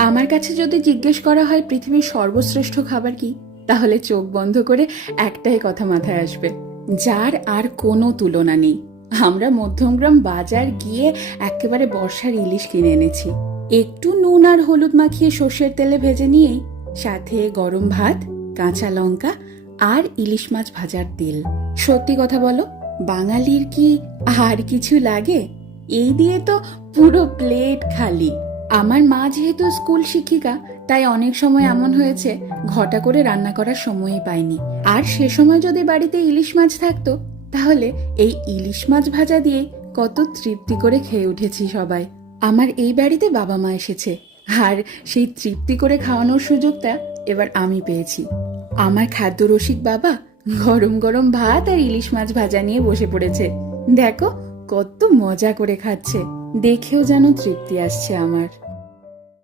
আমার কাছে যদি জিজ্ঞেস করা হয় পৃথিবীর সর্বশ্রেষ্ঠ খাবার কি, তাহলে চোখ বন্ধ করে একটাই কথা মাথায় আসবে, যার আর কোনো তুলনা নেই। আমরা মধ্যমগ্রাম বাজার গিয়ে একেবারে বর্ষার ইলিশ কিনে এনেছি। একটু নুন আর হলুদ মাখিয়ে সর্ষের তেলে ভেজে নিয়েই সাথে গরম ভাত, কাঁচা লঙ্কা আর ইলিশ মাছ ভাজার তেল। সত্যি কথা বলো, বাঙালির কি আর কিছু লাগে? এই দিয়ে তো পুরো প্লেট খালি। আমার মা যেহেতু স্কুল শিক্ষিকা, তাই অনেক সময় এমন হয়েছে ঘটা করে রান্না করার সময়ই পাইনি। আর সে সময় যদি বাড়িতে ইলিশ মাছ থাকতো, তাহলে এই ইলিশ মাছ ভাজা দিয়ে কত তৃপ্তি করে খেয়ে উঠেছি সবাই। আমার এই বাড়িতে বাবা মা এসেছে, আর সেই তৃপ্তি করে খাওয়ানোর সুযোগটা এবার আমি পেয়েছি। আমার খাদ্য রসিক বাবা গরম গরম ভাত আর ইলিশ মাছ ভাজা নিয়ে বসে পড়েছে। দেখো কত মজা করে খাচ্ছে, দেখেও যেন তৃপ্তি আসছে আমার।